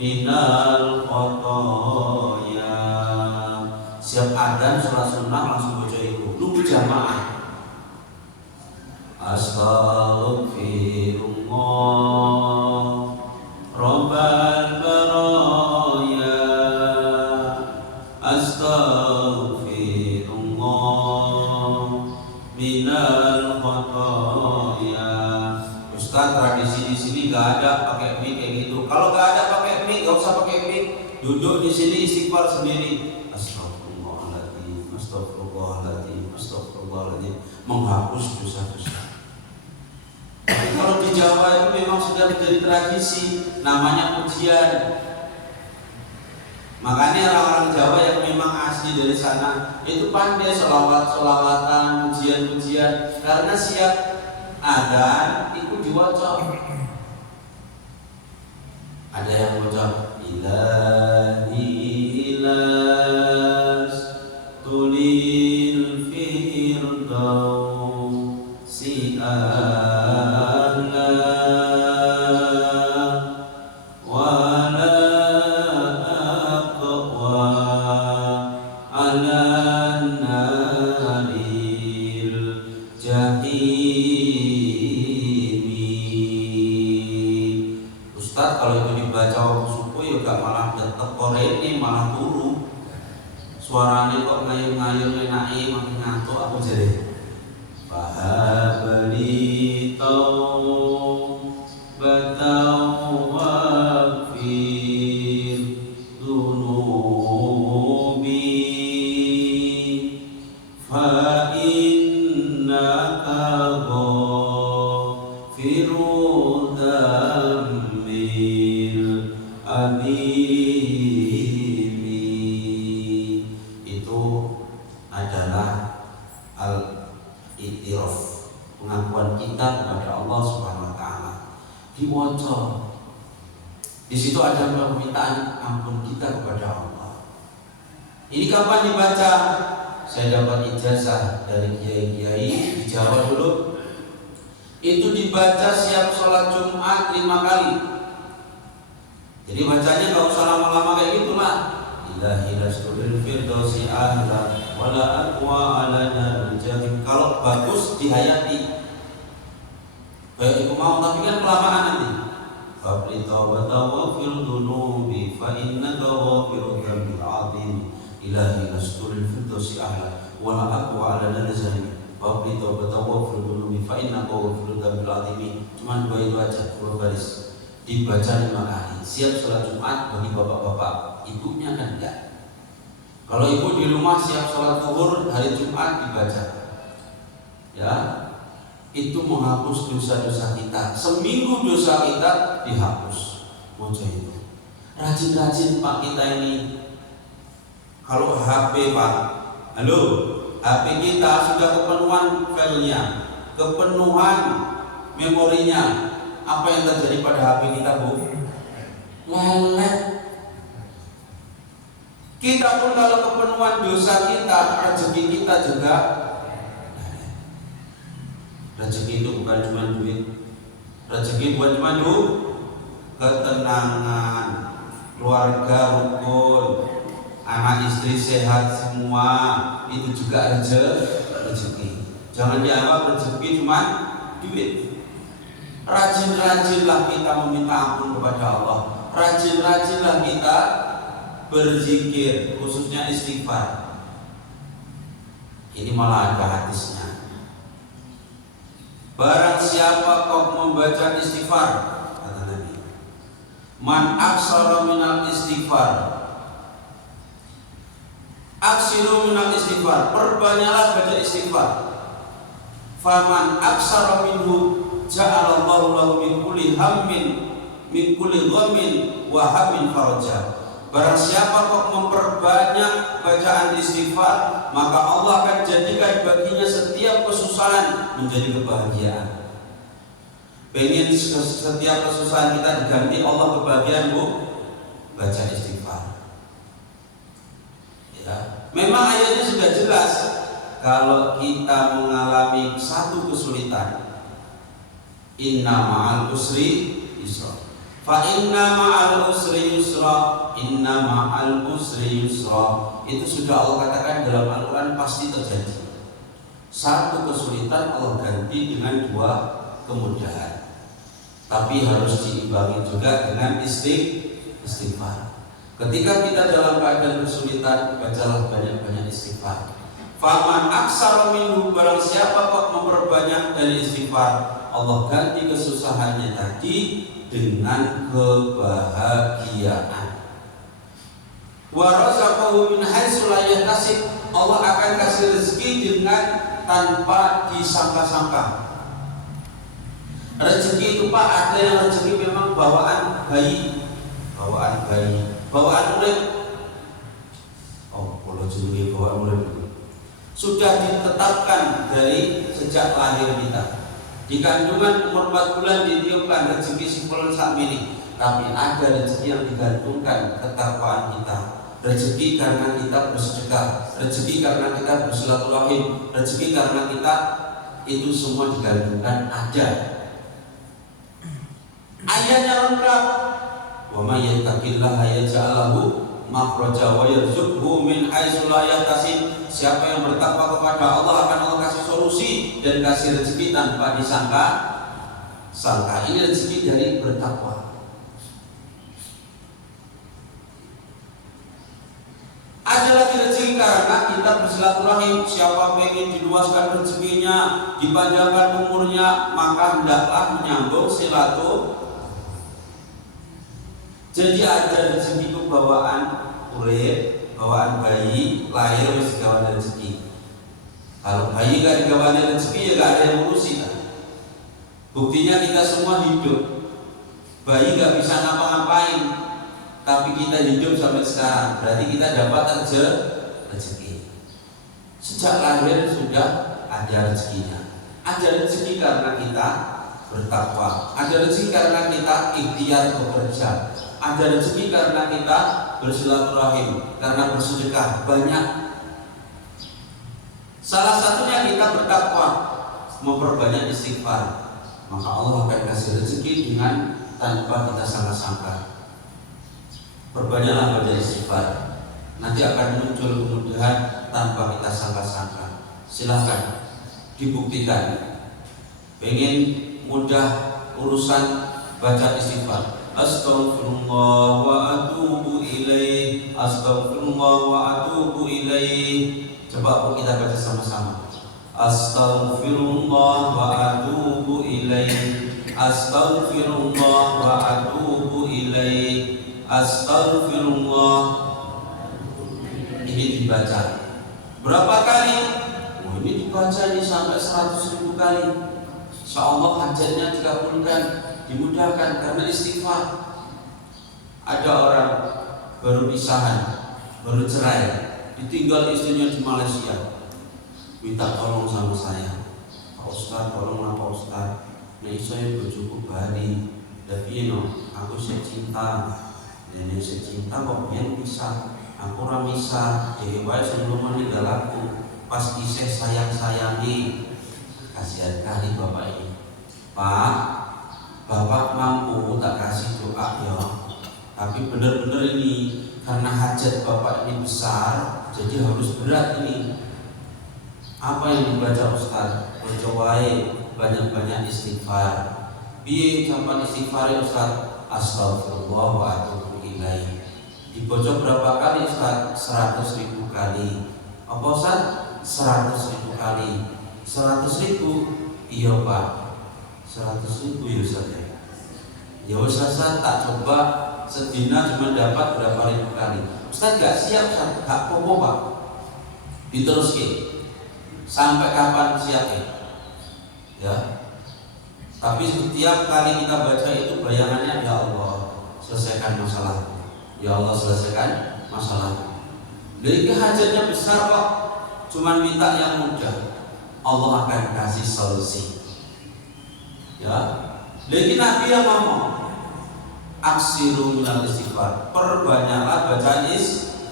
minal khotoya. Siap adzan sholat sunnah langsung baca itu. Lu jamaah. Astaghfirullah Rabbal baraya. Astaghfirullah minal khotoya. Ustaz, tradisi di sini gak ada pakai mic kayak gitu. Kalau gak ada pakai mic, gak usah pakai mic. Duduk di sini istighfar sendiri. Astagfirullahaladzim, astagfirullahaladzim, astagfirullahaladzim. Menghapus dosa-dosa. Tapi kalau di Jawa itu memang sudah menjadi tradisi, namanya pujian. Makanya orang-orang Jawa yang memang asli dari sana itu pandai sholawat-sholawatan, pujian-pujian. Karena siap adzan itu diwaca. Ada yang baca ilahi ilas tulil firdausi a'la wala aqwa ala naril jahimi. Ustaz, kalau itu dibaca waktu subuh ya gak malah detek korene, malah turu. Suaranya kok ngayun-ngayun enake makin ngantuk aku jadi. Fahabli taubatan waghfir dunubi fa innaka ghafirud dzambir adimi. Itu adalah al-i'tiraf, pengakuan kita kepada Allah Subhanahu wa taala. Diwaca. Di situ ada permintaan ampun kita kepada Allah. Ini kapan dibaca? Saya dapat ijazah dari kiai-kiai di Jawa dulu. Itu dibaca siap sholat Jumat 5 kali. Jadi bacanya gak usah lama-lama kayak gitulah. Ilahi lasturil firdausi ahla wala aqwa ala naril jahim. Kalau bagus dihayati. Baik ibu mau, tapi kan kelamaan nanti. Fabli taubata wa fil dunubi fa innaka ghafirud dzambil azim. Ilahi lasturil firdausi ahla wala aqwa ala naril jahim. Fabli taubata wa fil dunubi fa innaka ghafirud dzambil azim. Cuman dua itu aja, 2 baris. Dibaca 5 kali. Siap sholat Jumat bagi bapak-bapak. Ibunya kan enggak. Kalau ibu di rumah siap sholat zuhur hari Jumat dibaca. Ya, itu menghapus dosa-dosa kita. Seminggu dosa kita dihapus. Baca itu. Rajin-rajin Pak kita ini. Kalau HP Pak, halo, HP kita sudah kepenuhan filenya, kepenuhan memorinya. Apa yang terjadi pada HP kita, Bu? Lelet. Kita pun kalau kepenuhan dosa kita, rezeki kita juga. Rezeki itu bukan cuma duit. Rezeki bukan cuma duit, ketenangan, keluarga rukun, anak istri sehat semua, itu juga rezeki. Jangan dianggap rezeki cuma duit. Rajin-rajinlah kita meminta ampun kepada Allah. Rajin-rajinlah kita berzikir, khususnya istighfar. Ini malah ada hadisnya. Barang siapa kau membaca istighfar, kata Nabi, man aksara minal istighfar, aksiru minal istighfar, perbanyaklah baca istighfar. Faman aksara minhu ja'alallahu lahu min kulli hammin min kulli ghammin wa hammin faraja. Barang siapa kok memperbanyak bacaan istighfar, maka Allah akan jadikan baginya setiap kesusahan menjadi kebahagiaan. Pengen setiap kesusahan kita diganti Allah kebahagiaan, Bu? Baca istighfar. Ya. Memang ayatnya sudah jelas. Kalau kita mengalami satu kesulitan, Inna ma'al usri yusra. Fa inna ma'al usri yusra. Inna ma'al usri yusra. Itu sudah Allah katakan dalam Al-Quran pasti terjadi. Satu kesulitan Allah ganti dengan dua kemudahan. Tapi harus diimbangi juga dengan istighfar. Ketika kita dalam keadaan kesulitan, bacalah banyak-banyak istighfar. Faman aksara minhu, barang siapa kok memperbanyak dari istighfar, Allah ganti kesusahannya tadi dengan kebahagiaan. Wa razaqahu min haitsu la yahtasib, Allah akan kasih rezeki dengan tanpa disangka-sangka. Rezeki itu Pak, ada yang rezeki memang bawaan bayi, bawaan urip. Oh, kalau jenenge bawaan urip sudah ditetapkan dari sejak lahir kita. Di kandungan umur 4 bulan ditiupkan rezeki simpulan sak mini. Tapi ada rezeki yang digantungkan ketakwaan kita. Rezeki karena kita bersedekah, rezeki karena kita bersilaturahim, rezeki karena kita itu semua digantungkan ada. Ayatnya lengkap. Wa may yattaqillaha yaj'al lahu makhraja wa yarzuqhu min haitsu la yahtasib. Siapa yang bertakwa kepada Allah akan Allah kasih solusi dan kasih rezeki tanpa disangka. Ini rezeki dari bertakwa. Ada lagi rezeki karena kita bersilaturahim. Siapa pengen diluaskan rezekinya, dipanjangkan umurnya, maka hendaklah menyambung silaturahim. Jadi ada rezeki itu bawaan urip, bawaan bayi, lahir wis digawane rezeki. Kalau bayi gak digawane rezeki ya gak ada yang ngurusi kan. Buktinya kita semua hidup. Bayi gak bisa ngapa-ngapain, tapi kita hidup sampai sekarang. Berarti kita dapat aja rezeki. Sejak lahir sudah ada rezekinya. Ada rezeki karena kita bertakwa. Ada rezeki karena kita ikhtiar bekerja. Ada rezeki karena kita bersilaturahim, karena bersedekah banyak. Salah satunya kita bertakwa, memperbanyak istighfar, maka Allah akan kasih rezeki dengan tanpa kita sangka-sangka. Perbanyaklah baca istighfar, nanti akan muncul kemudahan tanpa kita sangka-sangka. Silahkan dibuktikan. Pengen mudah urusan, baca istighfar. Astaghfirullah wa atubu ilaih. Astaghfirullah wa atubu ilaih. Coba kita baca sama-sama. Astaghfirullah wa atubu ilaih. Astaghfirullah wa atubu ilaih. Astaghfirullah. Ini dibaca berapa kali? Oh, ini dibaca ini sampai 100.000 kali. Insyaallah hajatnya dikabulkan, dimudahkan karena istighfar. Ada orang baru pisahan, baru cerai, ditinggal istrinya di Malaysia, minta tolong sama saya, Pak Ustaz, tolonglah Pak Ustaz, nek saya bojoku bali, tapi aku saya cinta, nenek saya cinta kok biyen pisah, aku ora misah, dhewe wae sebelum meninggal aku, pas isih sayang-sayangi. Kasihan kali bapak ini. Pak, bapak mampu tak kasih doa ya, tapi benar-benar ini karena hajat bapak ini besar, jadi harus berat ini. Apa yang dibaca Ustaz? Baca wae banyak-banyak istighfar. Piye jaman istighfar Ustaz? Astagfirullah wa atubu ilaih. Dibaca berapa kali Ustaz? 100.000 kali. Apa Ustaz? 100.000 kali. 100.000? Iya Pak, 100.000 ya Ustaz ya. Ya Ustaz, tak coba sedina cuma dapat berapa ribu kali. Ustaz gak siap Ustaz, gak apa-apa Pak, diterusin sampai kapan siapnya ya. Tapi setiap kali kita baca itu bayangannya, ya Allah selesaikan masalah, ya Allah selesaikan masalah. Jadi hajatnya besar kok, cuma minta yang mudah, Allah akan kasih solusi ya. Jadi Nabi yang ngomong aksiru minal istighfar, perbanyaklah bacaan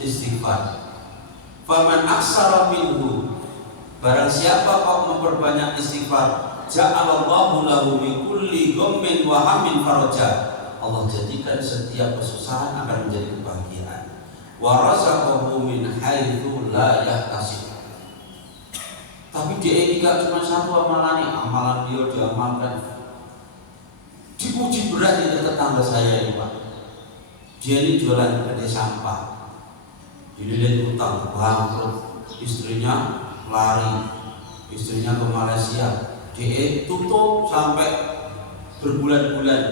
istighfar. Faman aksara minhu, barang siapa kok memperbanyak istighfar, ja'alallahu lahu min kulli wa hammin faraja. Allah jadikan setiap kesusahan akan menjadi kebahagiaan. Wa razaqahu min haitsu la yahtasib. Tapi dia ini gak cuma satu amalan dia diamalkan. Dipuji berat itu tetangga saya ini Pak. Dia ini jualan gede sampah, dililit utang, bangkrut, istrinya lari, istrinya ke Malaysia, dia tutup sampai berbulan-bulan.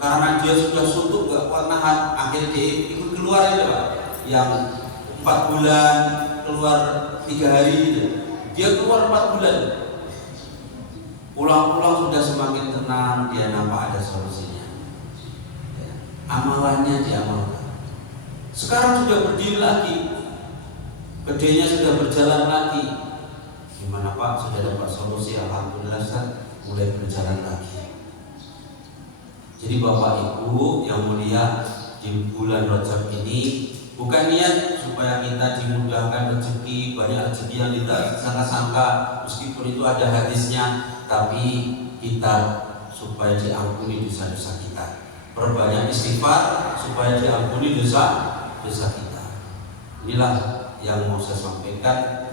Karena dia sudah suntuk gak kuat nahan, akhirnya dia ikut keluar itu Pak. Yang 4 bulan keluar 3 hari gitu. Dia keluar 4 bulan. Pulang-pulang sudah semakin tenang, dia nampak ada solusinya. Ya, amalannya diamalkan. Sekarang sudah berdiri lagi, gedenya sudah berjalan lagi. Gimana Pak? Sudah dapat solusi, alhamdulillah Ustaz, mulai berjalan lagi. Jadi Bapak Ibu yang mulia, di bulan Rajab ini bukan niat supaya kita dimudahkan rezeki, banyak rezeki yang tidak sangka-sangka, meskipun itu ada hadisnya, tapi kita supaya diampuni dosa-dosa kita. Perbanyak istighfar supaya diampuni dosa kita. Inilah yang mau saya sampaikan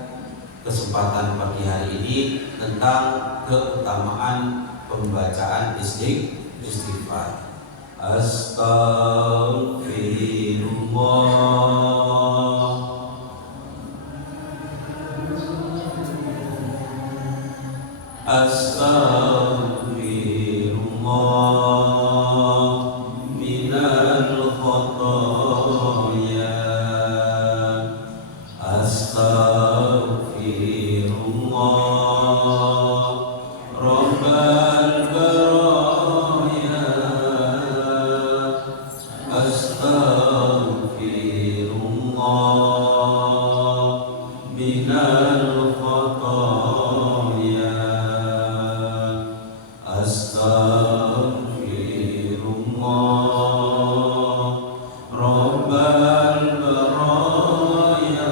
kesempatan pagi hari ini tentang keutamaan pembacaan istighfar. Astaghfirullah, astaghfirullah minal khotoya, astaghfirullah rabbal baraya, astaghfirullah minal khotoya, astaghfirullah rabbal baraya,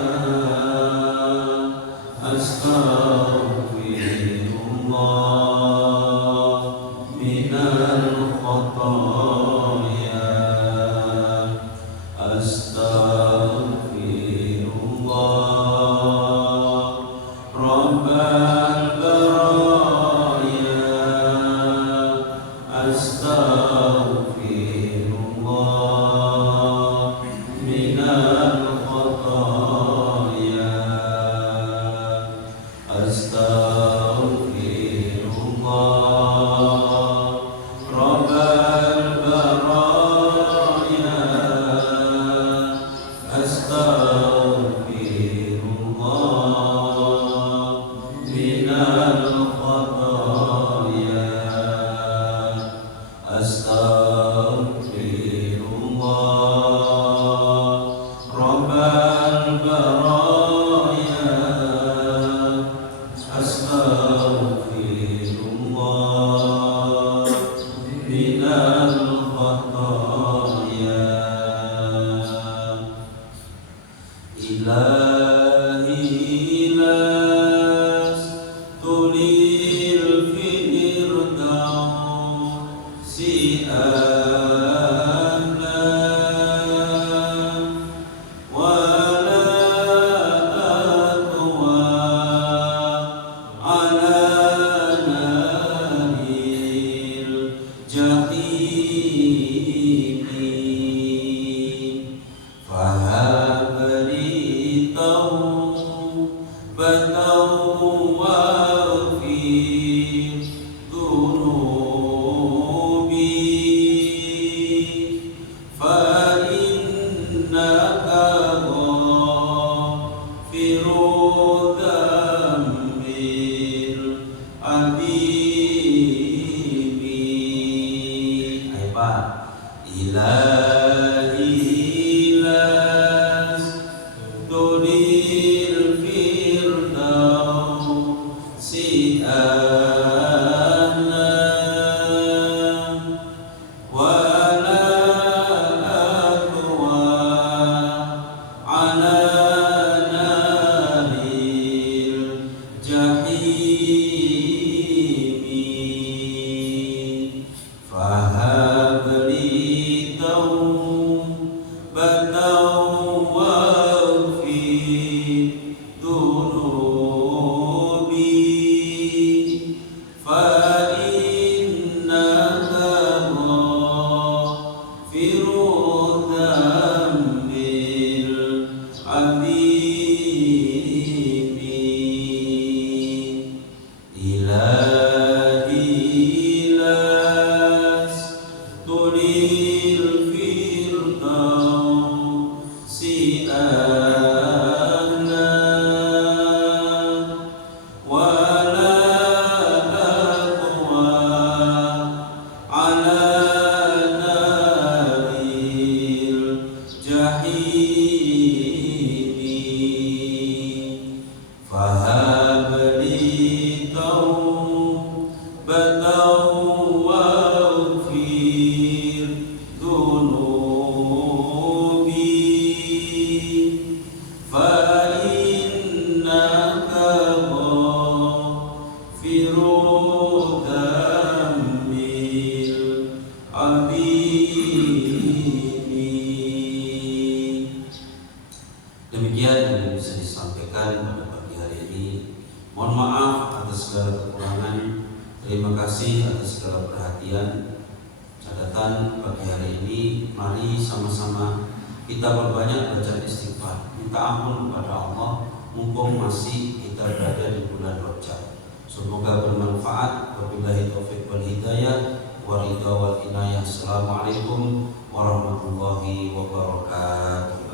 astaghfirullah minal khotoya, astaghfirullah rabbal baraya, astaghfirullah minal khotoya, astaghfirullah rabbal baraya, astaghfirullah minal khotoya, astaghfirullah rabbal baraya, astaghfirullah minal khotoya. Ilahi las tulil firdausi a'la, wala atwa ala naril jahimi, fahabli taubatan waghfir dunubi, fa innaka ghafiru dzambil adimi. Ayo Pak. Ilahi las tulil firdausi a'la, wala atwa ala naril jahimi, فهب لي توبة واغفر ذنوبي فإنك غافر الذنب العظيم إلهي لست للفردوس أهلا ولا أقوى على نار الجحيم فهب لي توبة واغفر ذنوبي فإنك غافر الذنب العظيم. Demikian yang bisa disampaikan pada pagi hari ini. Mohon maaf atas segala kekurangan. Terima kasih atas segala perhatian. Catatan pagi hari ini, mari sama-sama kita perbanyak baca istighfar, minta ampun kepada Allah mumpung masih kita berada di bulan Rajab. Semoga bermanfaat. Wabillahi taufiq wal hidayah wa ridha wal inayah. Assalamualaikum warahmatullahi wabarakatuh.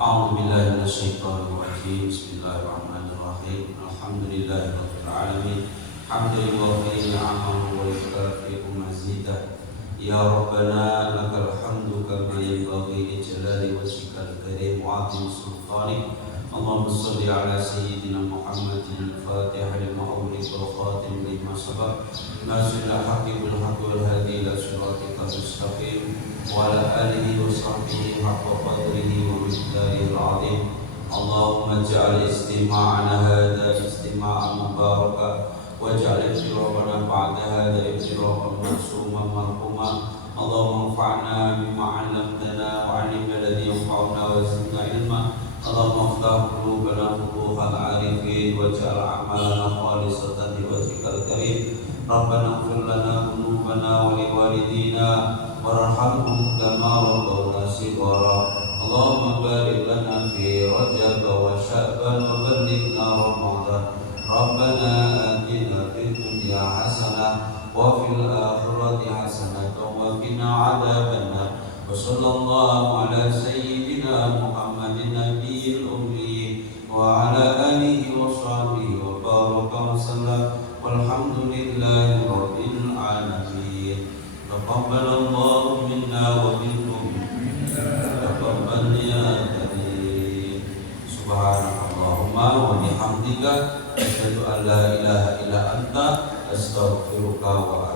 A'udzu billahi minasyaitonir rajim. Bismillahirrahmanirrahim. Alhamdulillahirabbil alamin. Hamdan yuwafi ni'amahu wa yukafi'u mazidah. Ya Rabbana lakal hamdu kama yanbaghi li jalali wajhikal karim wa 'azimi sultanik. Allahumma shalli ala sayyidina Muhammadin al-Fatih lima ughliq wal khatim lima sabaq. Nasrul haqqi bil haqqi wal hadi ila siratikal mustaqim wa ala alihi wa sahbihi haqqa qadrihi wa miqdarihi al-'azim. Allahumma ij'al istima'ana hadha istima'an mubarakan waj'al iftiraqana ba'da hadha iftiraqan ma'suman marhuman. Allahumma anfa'na bima 'allamtana wa 'allimna alladhi yanfa'una wa zidna ilma. Allahumma iftah qulubana futuhal 'arifin waj'al a'malana khalisatan liwajhikal karim. Rabbana ighfir lana dhunubana wa liwalidina warhamhum kama rabbawna shighara. Allahumma barik lana fi Rajab wa Sya'ban wa ballighna Ramadan. Rabbana atina fid dunya hasanah wa fil akhirati hasanah wa qina adzabannar. Wa sallallahu ala sayyidina Muhammadin nabiyil ummi wa ala alihi wa sahbihi wa baraka wa sallam. Walhamdulillahi rabbil alamin. Taqabbalallahu minna wa minkum. Taqabbal ya karim. Subhanallahumma wa bihamdika asyhadu an la ilaha illa anta astaghfiruka wa